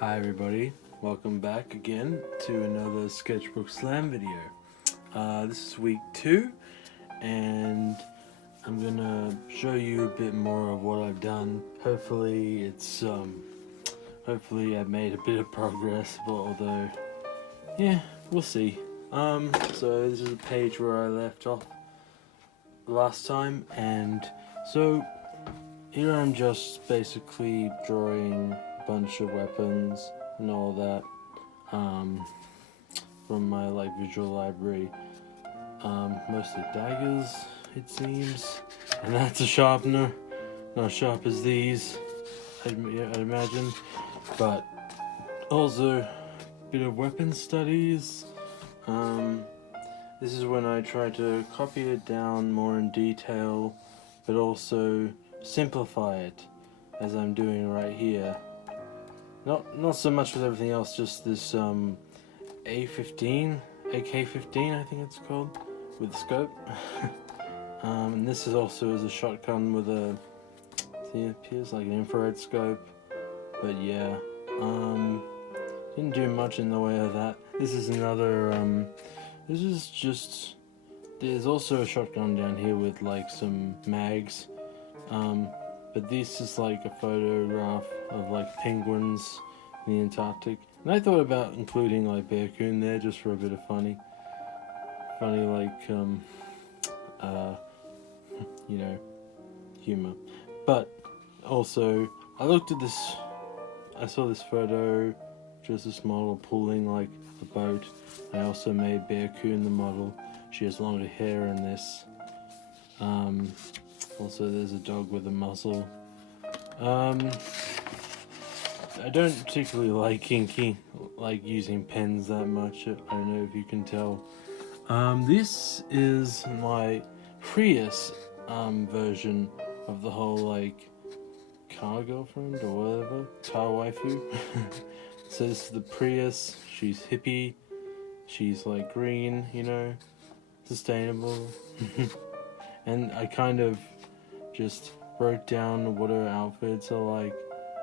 Hi everybody, welcome back again to another Sketchbook Slam video. This is week 2 and I'm gonna show you a bit more of what I've done. Hopefully I've made a bit of progress, but although, yeah, we'll see. So this is a page where I left off last time, and so here I'm just basically drawing a bunch of weapons and all that from my visual library. Mostly daggers, it seems, and that's a sharpener, not as sharp as these, I'd imagine, but also a bit of weapon studies. This is when I try to copy it down more in detail, but also simplify it, as I'm doing right here. Not so much with everything else, just this AK-15, I think it's called, with the scope. And this is also a shotgun with a, it appears like an infrared scope, but yeah, didn't do much in the way of that. This is another, this is just, there's also a shotgun down here with some mags, but this is a photograph of penguins in the Antarctic, and I thought about including bear coon there just for a bit of funny humor. But also I looked at this, I saw this photo, just this model pulling a boat. I also made Bear Coon the model. She has longer hair in this. Also there's a dog with a muzzle. I don't particularly like inking, using pens that much. I don't know if you can tell. This is my Prius version of the whole car girlfriend or whatever, car waifu. So this is the Prius. She's hippie. She's green, sustainable. And I kind of just wrote down what her outfits are like.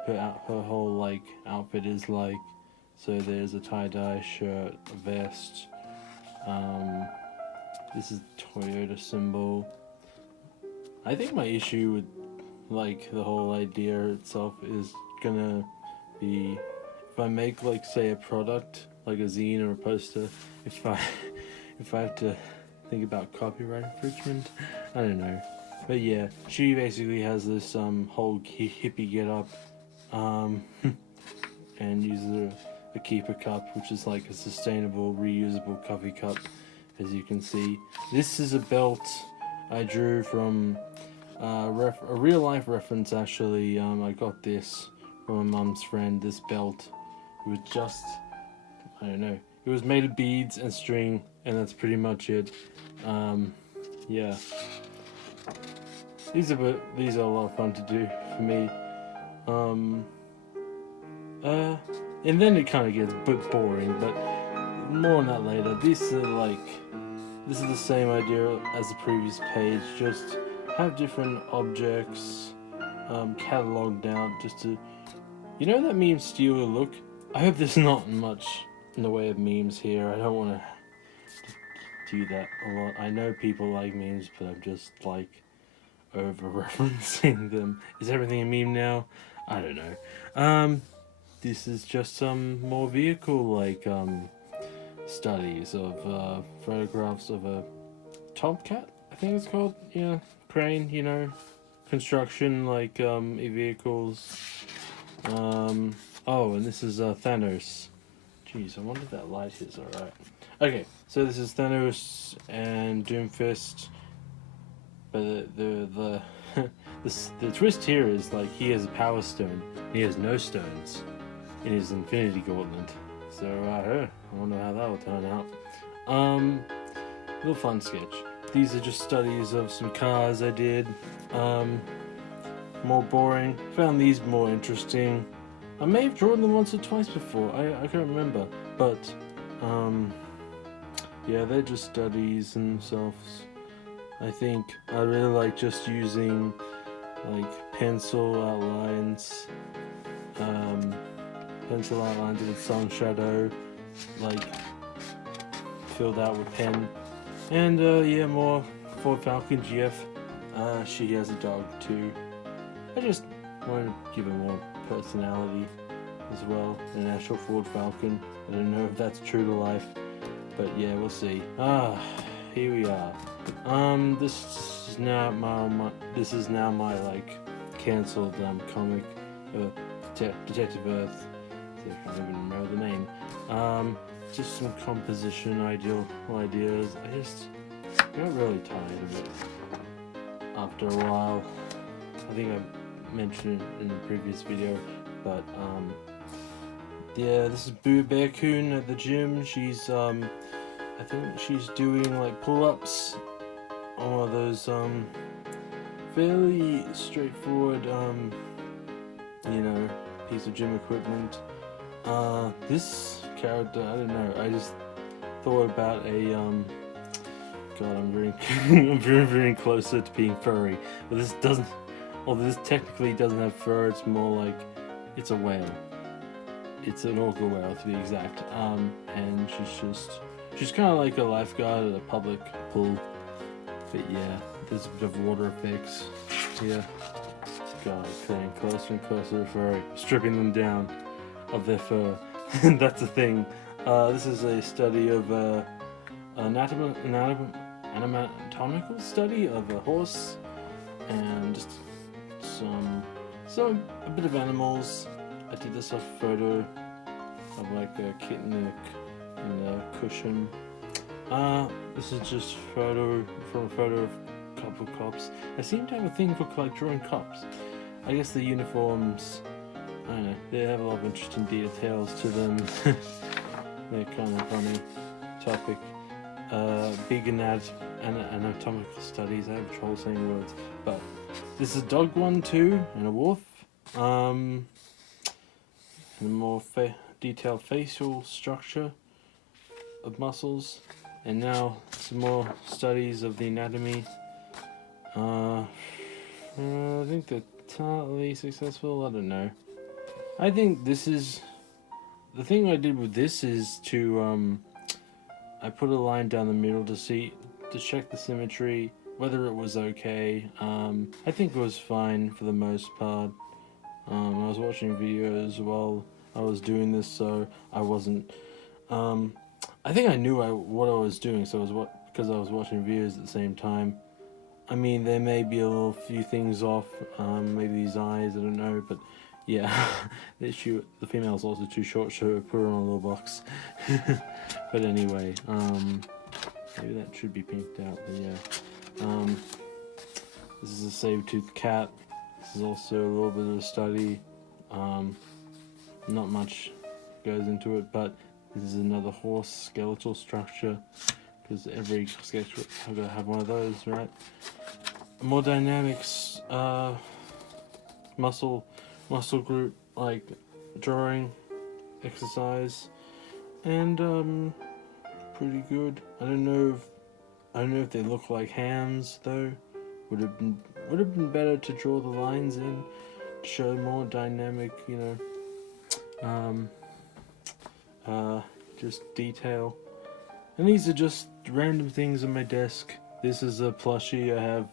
Her whole outfit is like. So there's a tie-dye shirt, a vest. This is Toyota symbol. I think my issue with the whole idea itself is gonna be if I make say a product like a zine or a poster, if I have to think about copyright infringement, I don't know. But yeah, she basically has this whole hippie get up, and uses a keeper cup, which is a sustainable reusable coffee cup, as you can see. This is a belt I drew from a real life reference actually. I got this from my mum's friend. This belt, it was just, I don't know, it was made of beads and string, and that's pretty much it. Yeah, these are a lot of fun to do for me. And then it kind of gets a bit boring, but more on that later. This is the same idea as the previous page, just have different objects cataloged out just to, that meme steal a look? I hope there's not much in the way of memes here. I don't want to do that a lot. I know people like memes, but I'm just over-referencing them. Is everything a meme now? I don't know. This is just some more vehicle studies of photographs of a Tomcat, I think it's called. Yeah, crane, construction vehicles. Oh, and this is Thanos. Jeez, I wonder if that light is alright. Okay, so this is Thanos and Doomfist, but the twist here is he has a power stone and he has no stones in his Infinity Gauntlet. So I wonder how that will turn out. Little fun sketch. These are just studies of some cars I did. More boring. Found these more interesting. I may have drawn them once or twice before. I can't remember. But yeah, they're just studies themselves. I think I really like just using pencil outlines pencil outlines with sun shadow, like filled out with pen. And yeah, more Ford Falcon GF. She has a dog too. I just want to give her more personality as well. An actual Ford Falcon. I don't know if that's true to life, but yeah, we'll see. Here we are. This is now my like cancelled comic, Detective Earth. I can't even remember the name. Just some composition ideas. I just got really tired of it after a while. I think I mentioned it in the previous video, but yeah, this is Boo Bear Coon at the gym. She's I think she's doing like pull-ups on one of those fairly straightforward piece of gym equipment. This character, I don't know, I just thought about a God, I'm very closer to being furry, but this doesn't, although this technically doesn't have fur, it's more like it's a whale. It's an orca whale to be exact. And she's kind of like a lifeguard at a public pool. But yeah, there's a bit of water effects here. God, getting closer and closer to furry, stripping them down of their fur. That's the thing. This is a study of anatomical study of a horse, and just a bit of animals. I did this off a photo of like a kitten and a cushion. This is just a photo of a couple of cops. I seem to have a thing for like drawing cops. I guess the uniforms, I don't know, they have a lot of interesting details to them. They're kind of funny topic. Big anatomical studies. I have trouble saying words, but this is a dog one too, and a wolf. And a more detailed facial structure of muscles, and now some more studies of the anatomy. I think they're totally successful. I don't know. I think this is the thing I did with this is to I put a line down the middle to check the symmetry, whether it was okay. I think it was fine for the most part. I was watching videos while I was doing this, so I wasn't. I think I knew what I was doing, so because I was watching videos at the same time. I mean, there may be a few things off, maybe these eyes, I don't know, but yeah, the female's also too short, so I put her on a little box. But anyway, maybe that should be pinked out, but yeah. This is a saber-toothed cat. This is also a little bit of a study. Not much goes into it, but this is another horse skeletal structure, because every sketchbook I've got to have one of those, right? More dynamics, muscle group, like drawing exercise, and pretty good. I don't know if they look like hands though. Would have been better to draw the lines in, to show more dynamic, just detail. And these are just random things on my desk. This is a plushie I have.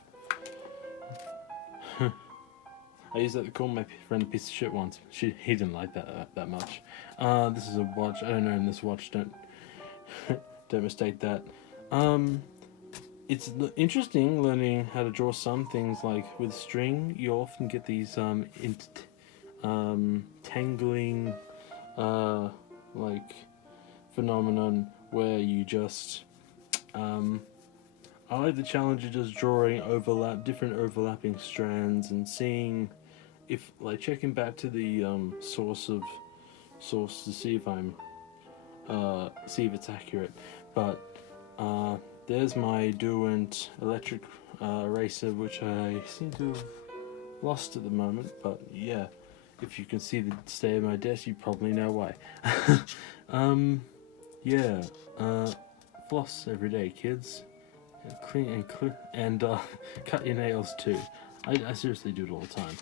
I used that to call my friend a piece of shit once. He didn't like that much. This is a watch. I don't own this watch. Don't mistake that. It's interesting learning how to draw some things, like with string. You often get these tangling like phenomenon where you just I like the challenge of just drawing different overlapping strands and seeing if, like, checking back to the source to see if it's accurate. But there's my Duant electric eraser, which I seem to have lost at the moment, but yeah, if you can see the state of my desk, you probably know why. Yeah, floss every day, kids. Clean and cut your nails too. I seriously do it all the time.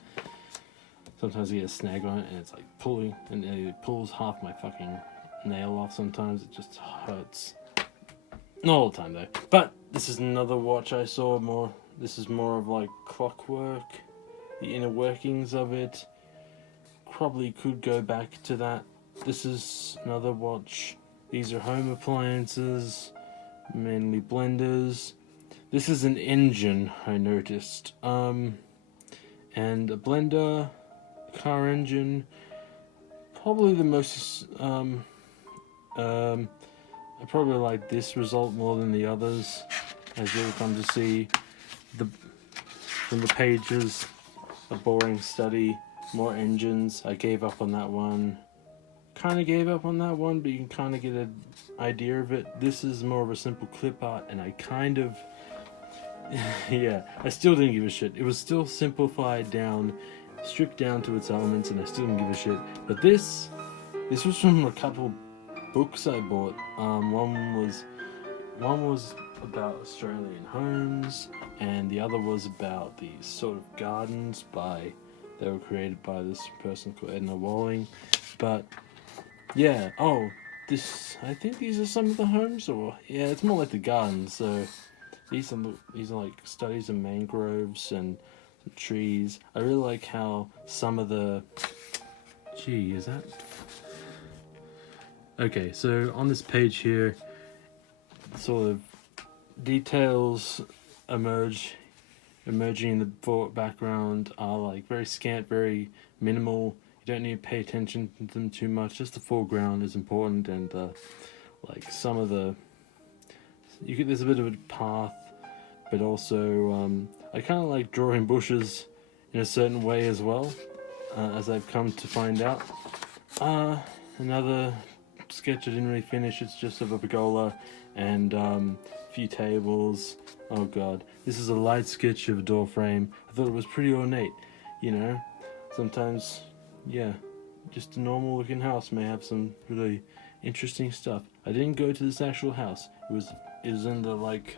sometimes I get a snag on it and it's like pulling, and it pulls half my fucking nail off sometimes. It just hurts. Not all the time though. But this is another watch I saw more. This is more of like clockwork, the inner workings of it. Probably could go back to that. This is another watch. These are home appliances, mainly blenders. This is an engine, I noticed. And a blender, car engine. Probably the most I probably like this result more than the others, as you'll come to see. From the pages, a boring study, more engines. I gave up on that one. Kind of gave up on that one, but you can kind of get an idea of it. This is more of a simple clip art, and I kind of, yeah, I still didn't give a shit. It was still simplified down, stripped down to its elements, and I still didn't give a shit. But this was from a couple books I bought. One was about Australian homes, and the other was about these sort of gardens they were created by this person called Edna Walling. But yeah, I think these are some of the homes, or yeah, it's more like the gardens. So these are like studies of mangroves and some trees. I really like how some of the, is that? Okay, so on this page here, sort of details emerging in the background are like very scant, very minimal. You don't need to pay attention to them too much. Just the foreground is important, and like some of the, there's a bit of a path, but also I kind of like drawing bushes in a certain way as well, as I've come to find out. Another sketch I didn't really finish. It's just of a pergola and a few tables. Oh god, this is a light sketch of a door frame. I thought it was pretty ornate, you know. Sometimes, yeah, just a normal looking house may have some really interesting stuff. I didn't go to this actual house. It was in the like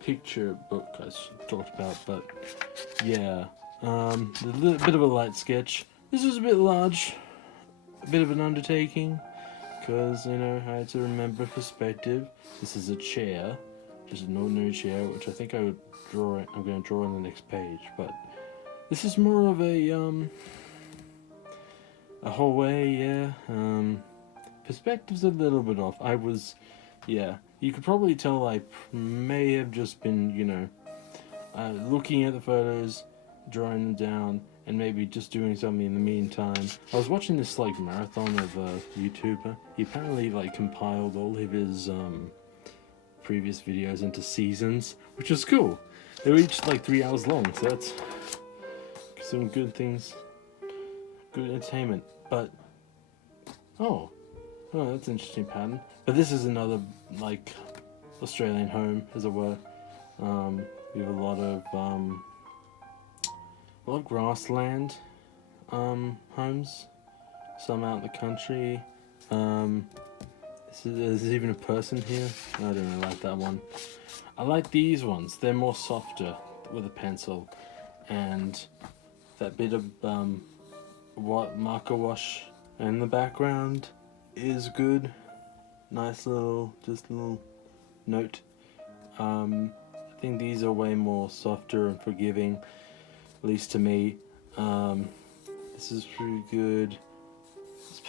picture book I talked about, but yeah, a little bit of a light sketch. This is a bit large, a bit of an undertaking, because I had to remember perspective. This is a chair, just an ordinary chair, which I think I would draw. I'm going to draw on the next page, but this is more of a hallway. Yeah, perspective's a little bit off. You could probably tell I may have just been, looking at the photos, drawing them down, and maybe just doing something in the meantime. I was watching this like marathon of a YouTuber. He apparently like compiled all of his previous videos into seasons, which is cool. They were each like 3 hours long, so that's some good things, good entertainment. But that's an interesting pattern. But this is another like Australian home, as it were. We have a lot of grassland homes, some out in the country. There's even a person here. I don't really like that one. I like these ones. They're more softer with a pencil, and that bit of marker wash in the background is good. Nice little note. I think these are way more softer and forgiving, at least to me. This is pretty good. This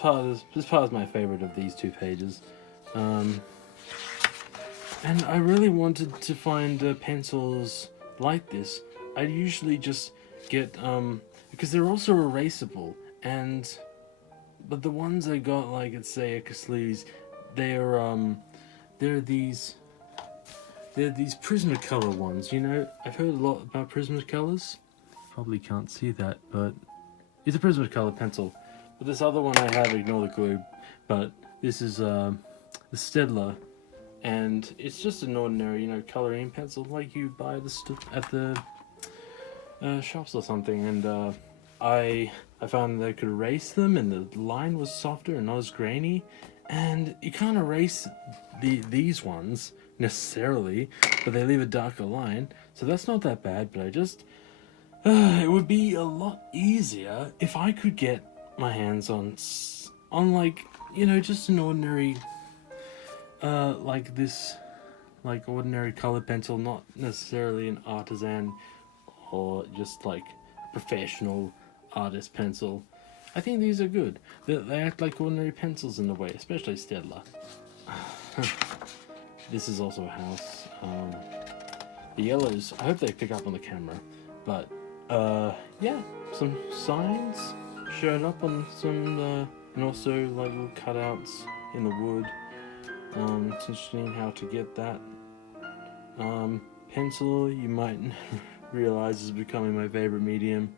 part is my favorite of these two pages. And I really wanted to find pencils like this. I usually just get because they're also erasable, but the ones I got, like let's say a Casley's, they're these Prismacolor ones. I've heard a lot about Prismacolors. Probably can't see that, but it's a Prismacolor pencil. But this other one I have, ignore the glue. But this is the Stedler, and it's just an ordinary, coloring pencil like you buy at the shops or something. And I found that I could erase them, and the line was softer and not as grainy. And you can't erase these ones necessarily, but they leave a darker line, so that's not that bad. But It would be a lot easier if I could get my hands on like, just an ordinary like this, like ordinary color pencil, not necessarily an artisan or just like a professional artist pencil. I think these are good. They act like ordinary pencils in a way, especially Stedler. This is also a house. The yellows, I hope they pick up on the camera, but yeah, some signs showed up on some, and also like little cutouts in the wood. It's interesting how to get that. Pencil, you might realize, is becoming my favorite medium.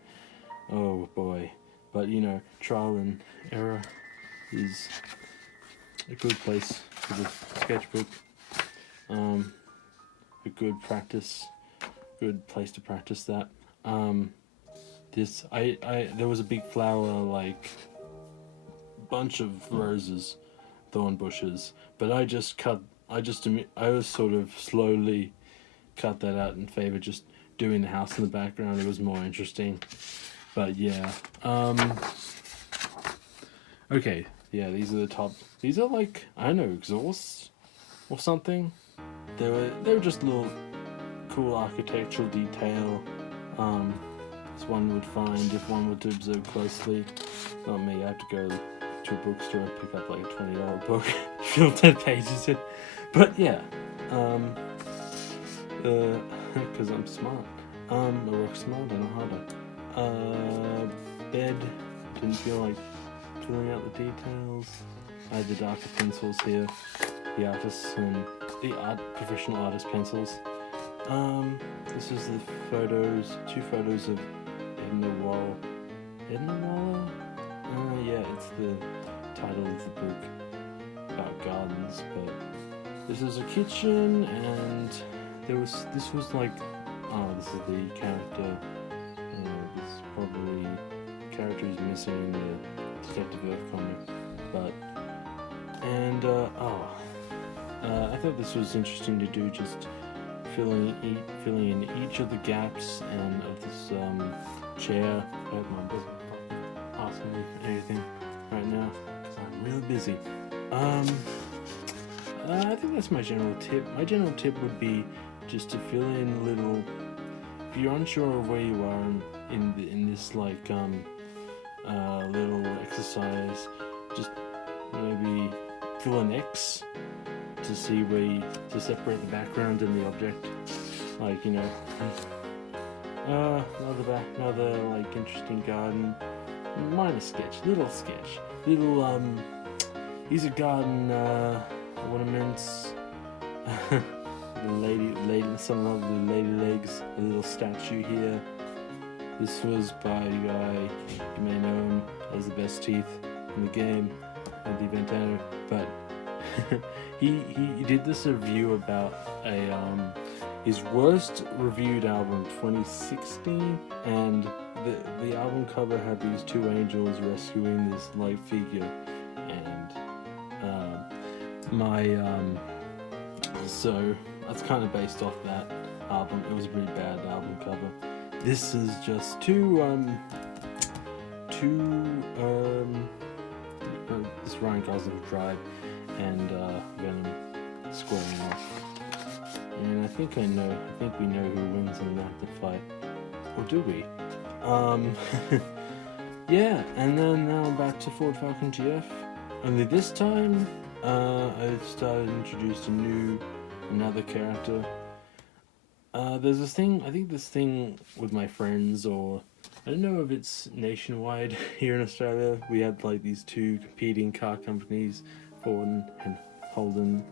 Oh boy. But trial and error is a good place for the sketchbook. A good place to practice that. There was a big flower, like bunch of roses, thorn bushes, but I was sort of slowly cut that out in favor just doing the house in the background. It was more interesting. But yeah, okay, yeah, these are the top. These are like, I don't know, exhaust or something. They were just little cool architectural detail. As one would find if one were to observe closely. Not me. I have to go to a bookstore and pick up like a $20 book, fill 10 pages in. But yeah, because I'm smart. I work smarter, not harder. Bed, didn't feel like filling out the details. I had the darker pencils here, the artists and the professional artist pencils. This is the photos, 2 photos of Edna Waller. Edna Waller? Yeah, it's the title of the book about gardens, but this is a kitchen, and this was like, this is the character. This is probably character is missing in the Detective Earth comic, but I thought this was interesting to do, just filling in each of the gaps and of this chair. I hope my boss isn't asking me for anything right now because I'm really busy. I think that's my general tip. My general tip would be just to fill in little. If you're unsure of where you are in this like little exercise, just maybe fill an X to see to separate the background and the object. Like another like interesting garden, minor sketch, little these are garden ornaments. Some lovely lady legs, a little statue here. This was by a guy, you may know him as the best teeth in the game, at the event owner, but he did this review about his worst reviewed album 2016, and the album cover had these 2 angels rescuing this light figure, and so that's kind of based off that album. It was a really bad album cover. This is just this Ryan Gosling tribe and Venom squaring off. And I think we know who wins in that fight. Or do we? Yeah, and then now I'm back to Ford Falcon GF. Only this time, I started to introduce another character. There's this thing with my friends, or I don't know if it's nationwide here in Australia. We had like these 2 competing car companies, Ford and Holden.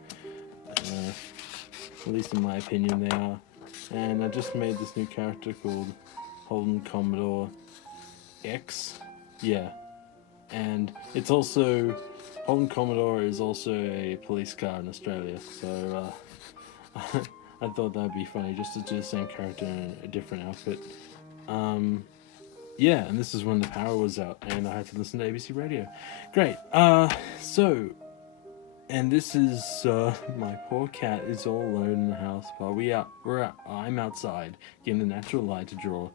At least in my opinion they are. And I just made this new character called Holden Commodore X. Yeah. And it's also, Holden Commodore is also a police car in Australia, so I thought that'd be funny just to do the same character in a different outfit. Yeah, and this is when the power was out and I had to listen to ABC Radio. Great. So And this is my poor cat is all alone in the house while I'm outside getting the natural light to draw,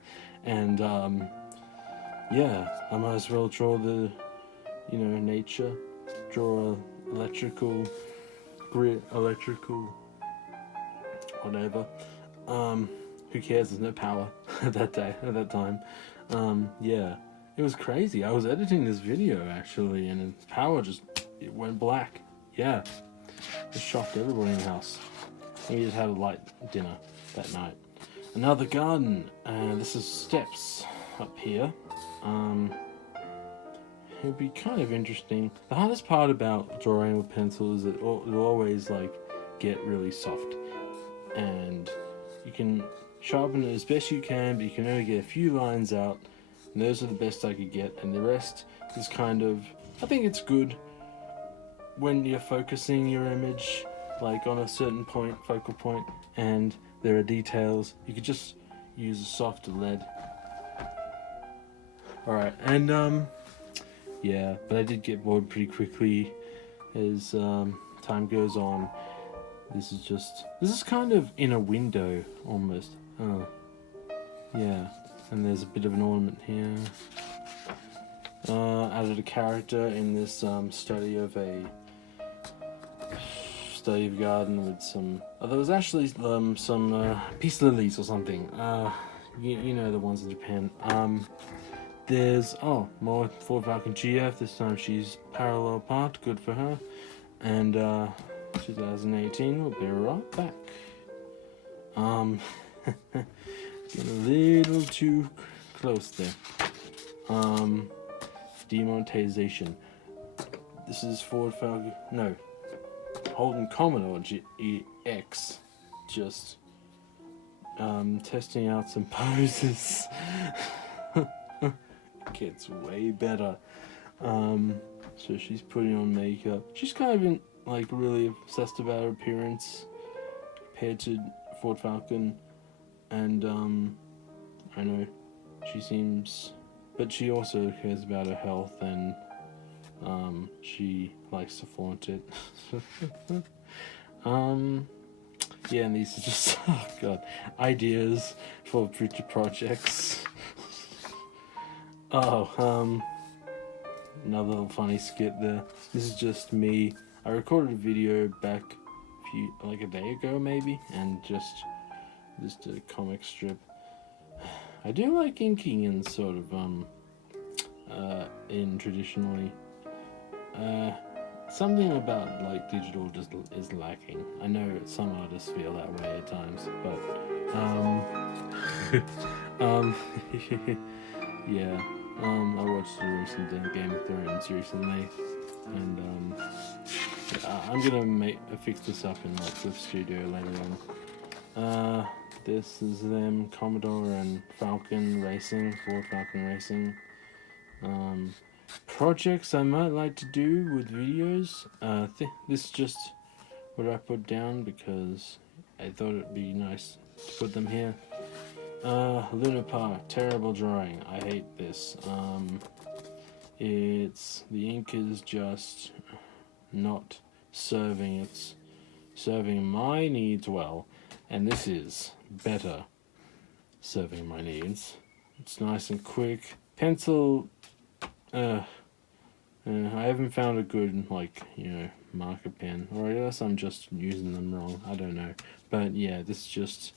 and yeah, I might as well draw the nature, draw electrical grid, electrical whatever. Who cares? There's no power at that time. Yeah, it was crazy. I was editing this video actually, and the power it went black. Yeah, it shocked everybody in the house. We just had a light dinner that night. Another garden. This is steps up here. It'd be kind of interesting. The hardest part about drawing with pencil is that it'll always get really soft, and you can sharpen it as best you can, but you can only get a few lines out, and those are the best I could get, and the rest is kind of, I think it's good when you're focusing your image on a certain focal point, and there are details. You could just use a softer lead. Alright, and yeah, but I did get bored pretty quickly as time goes on. This is kind of in a window almost. Oh, yeah, and there's a bit of an ornament here. Added a character in this study of garden with some. There was actually some peace lilies or something. You know the ones in Japan. There's more Ford Falcon GF. This time she's parallel parked. Good for her. And 2018. We'll be right back. Getting a little too close there. Demonetization. This is Ford Falcon. No. Holden Commodore GX. Just testing out some poses. Gets way better. So she's putting on makeup. She's kind of really obsessed about her appearance compared to Ford Falcon, and I know she seems, but she also cares about her health, and she likes to flaunt it. Yeah, and these are just ideas for future projects. Another little funny skit there. This is just me. I recorded a video back a day ago maybe, and just a comic strip. I do like inking in sort of in traditionally. Something about digital just is lacking. I know some artists feel that way at times, but yeah. I watched the recent Game of Thrones recently, and I'm gonna fix this up in Clip Studio later on. This is them, Commodore and Falcon Racing, Ford Falcon Racing. Projects I might like to do with videos. This is just what I put down because I thought it'd be nice to put them here. Luna Park, terrible drawing. I hate this. The ink is just not serving. It's serving my needs well, and this is better serving my needs. It's nice and quick. Pencil, I haven't found a good marker pen, or I guess I'm just using them wrong. I don't know, but yeah, this is just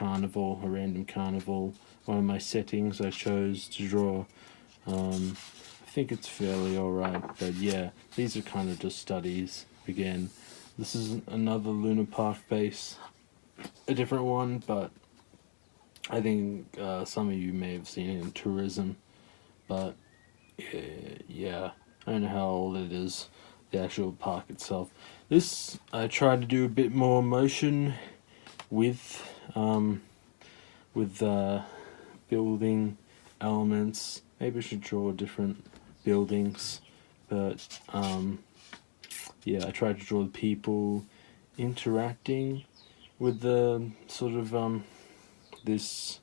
a random carnival. One of my settings I chose to draw. I think it's fairly alright, but yeah, these are kind of just studies. Again, this is another Luna Park base, a different one, but I think some of you may have seen it in tourism, but yeah, I don't know how old it is, the actual park itself. This, I tried to do a bit more motion with building elements. Maybe I should draw different buildings, but yeah, I tried to draw the people interacting with the sort of this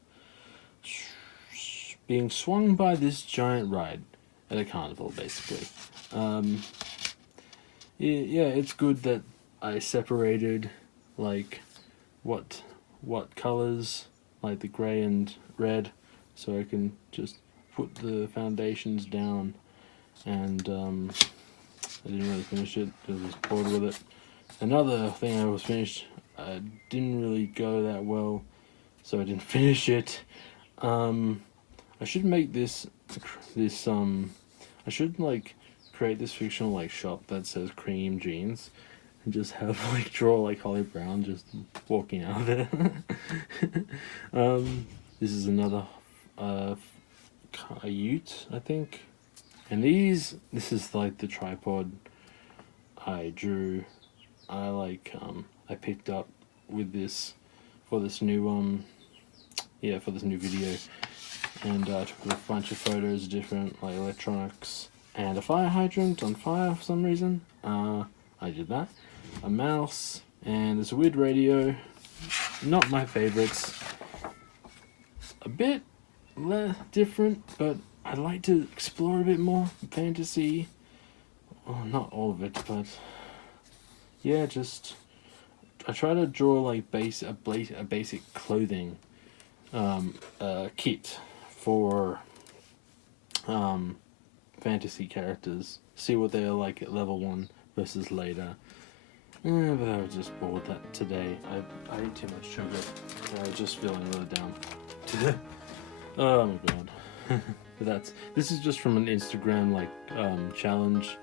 being swung by this giant ride at a carnival, basically. yeah, it's good that I separated like what colors, like the gray and red, so I can just put the foundations down. And I didn't really finish it because I was bored with it. Another thing I was finished, didn't really go that well, so I didn't finish it. I should make this I should like create this fictional like shop that says cream jeans and just have like draw like Holly Brown just walking out of it. This is another ute, I think. And this is like the tripod I drew. I picked up with this for this new for this new video, and took a bunch of photos of different like electronics and a fire hydrant on fire for some reason. I did that. A mouse, and there's a weird radio. Not my favorites. A bit different, but I'd like to explore a bit more fantasy. Oh, not all of it, but yeah, just I try to draw like a basic clothing kit for fantasy characters. See what they're like at level 1 versus later. But I was just bored that today. I ate too much sugar. I was just feeling really down. Oh my god. But this is just from an Instagram like challenge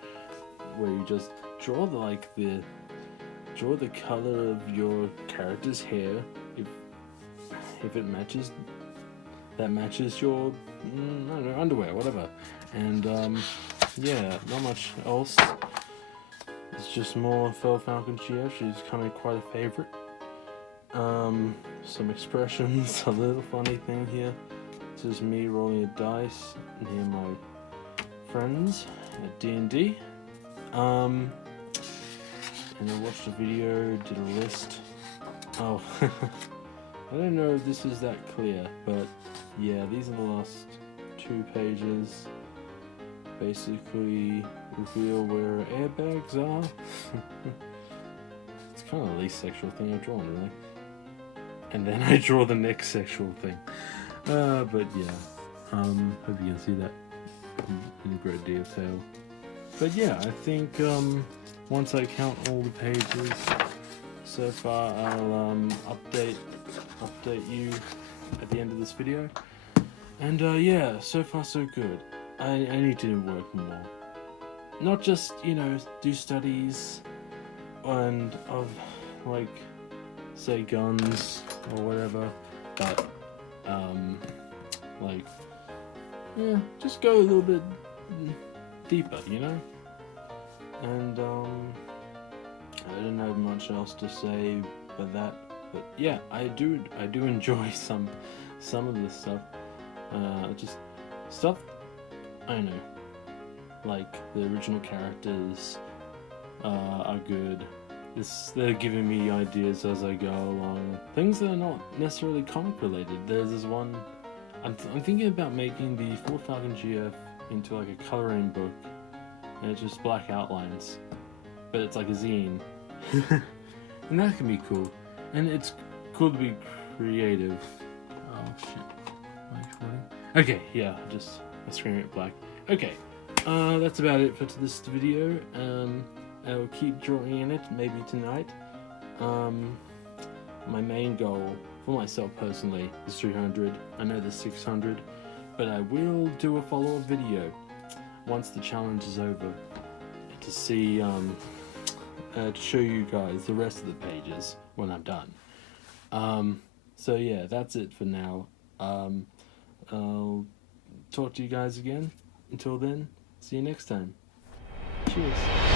where you just draw the color of your character's hair if it matches your I don't know, underwear, whatever. And yeah, not much else. It's just more Fel Falcon Chia. She's kind of quite a favorite. Some expressions, a little funny thing here. This is me rolling a dice near my friends at D&D. And I watched a video, did a list. Oh, I don't know if this is that clear, but yeah, these are the last 2 pages. Basically reveal where airbags are. It's kind of the least sexual thing I've drawn, really. And then I draw the next sexual thing. But yeah, hope you can see that in great detail. But yeah, I think once I count all the pages so far, I'll update you at the end of this video. And yeah, so far so good. I need to work more. Not just, do studies and of like say guns or whatever, but like just go a little bit deeper, and I don't have much else to say but that. But yeah, I do enjoy some of this stuff. Just stuff I don't know, like the original characters are good. They're giving me ideas as I go along. Things that are not necessarily comic related. There's this one. I'm thinking about making the Ford Falcon GF into like a coloring book, and it's just black outlines, but it's like a zine, and that can be cool. And it's cool to be creative. Oh shit! Am I recording? Okay, yeah, I screen it black. Okay, that's about it for this video. I will keep drawing in it, maybe tonight. My main goal for myself personally is 300. I know there's 600, but I will do a follow-up video once the challenge is over to see, to show you guys the rest of the pages when I'm done. So yeah, that's it for now. I'll talk to you guys again. Until then, see you next time. Cheers.